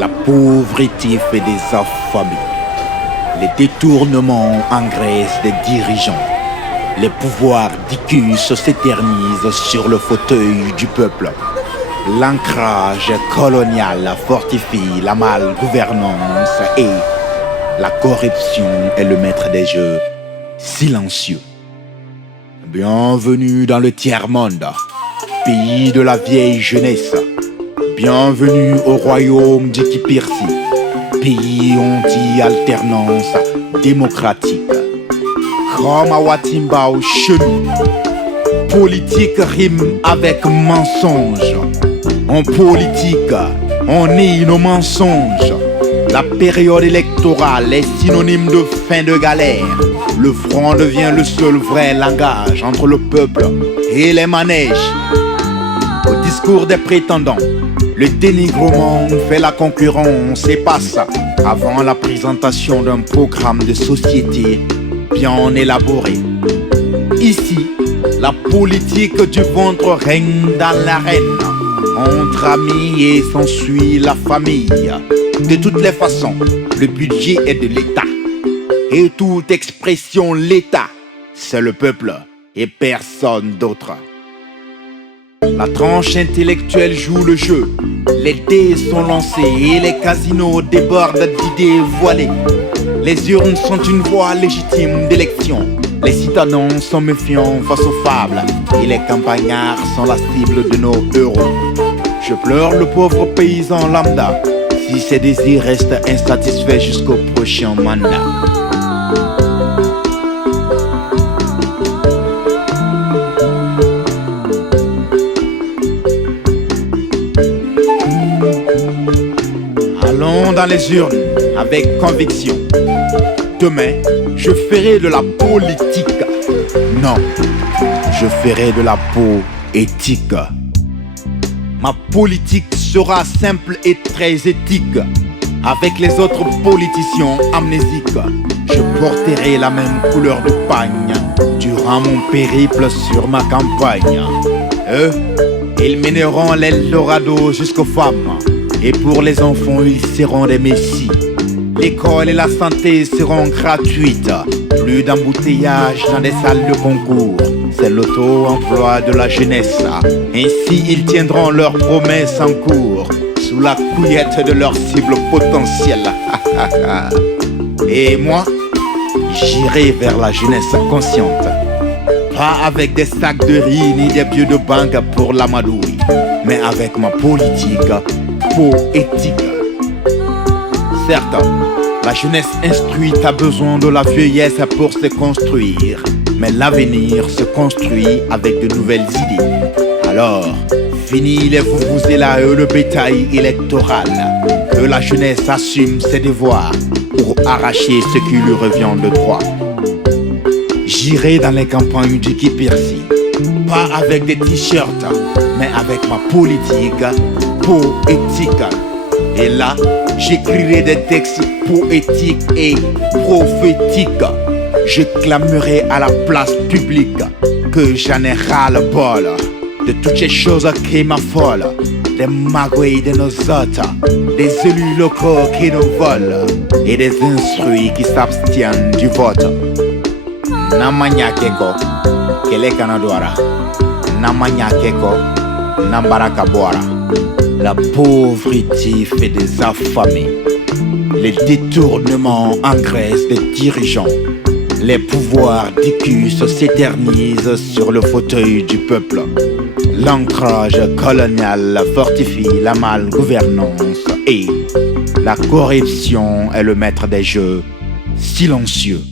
La pauvreté fait des affamés. Les détournements engraissent des dirigeants. Les pouvoirs d'icus s'éternisent sur le fauteuil du peuple. L'ancrage colonial fortifie la malgouvernance et la corruption est le maître des jeux silencieux. Bienvenue dans le tiers-monde, pays de la vieille jeunesse. Bienvenue au royaume d'Ikipirsi, pays anti-alternance démocratique. Kramawatimba chelou, politique rime avec mensonge. En politique, on nie nos mensonges. La période électorale est synonyme de fin de galère. Le front devient le seul vrai langage entre le peuple et les manèges. Au discours des prétendants, le dénigrement fait la concurrence et passe avant la présentation d'un programme de société bien élaboré. Ici, la politique du ventre règne dans l'arène. Entre amis et s'ensuit la famille. De toutes les façons, le budget est de l'État. Et toute expression l'État, c'est le peuple et personne d'autre. La tranche intellectuelle joue le jeu. Les dés sont lancés et les casinos débordent d'idées voilées. Les urnes sont une voie légitime d'élection. Les citadins sont méfiants face aux fables et les campagnards sont la cible de nos héros. Je pleure le pauvre paysan lambda si ses désirs restent insatisfaits jusqu'au prochain mandat. Allons dans les urnes avec conviction. Demain, je ferai de la politique. Non, je ferai de la poétique. Ma politique sera simple et très éthique. Avec les autres politiciens amnésiques, je porterai la même couleur de pagne durant mon périple sur ma campagne. Eux, ils mèneront l'Eldorado jusqu'aux femmes. Et pour les enfants, ils seront des messies. L'école et la santé seront gratuites. Plus d'embouteillage dans des salles de concours. C'est l'auto-emploi de la jeunesse. Ainsi, ils tiendront leurs promesses en cours sous la couillette de leur cible potentielle. Et moi, j'irai vers la jeunesse consciente. Pas avec des sacs de riz ni des billets de banque pour l'amadouille, mais avec ma politique poétique. Certes, la jeunesse instruite a besoin de la vieillesse pour se construire. Mais l'avenir se construit avec de nouvelles idées. Alors, fini les vuvuzelas et le bétail électoral. Que la jeunesse assume ses devoirs pour arracher ce qui lui revient de droit. J'irai dans les campagnes d'Ikipirsi, pas avec des t-shirts, mais avec ma politique poétique. Et là, j'écrirai des textes poétiques et prophétiques. Je clamerai à la place publique que j'en ai ras-le-bol de toutes ces choses qui m'affolent, des magouilles de nos autres, des élus locaux qui nous volent et des instruits qui s'abstiennent du vote. Namanya keko, kele kanadwara, namanya keko, nambaraka boara. La pauvreté fait des affamés. Les détournements engraissent des dirigeants. Les pouvoirs d'icus s'éternisent sur le fauteuil du peuple. L'ancrage colonial fortifie la malgouvernance et la corruption est le maître des jeux silencieux.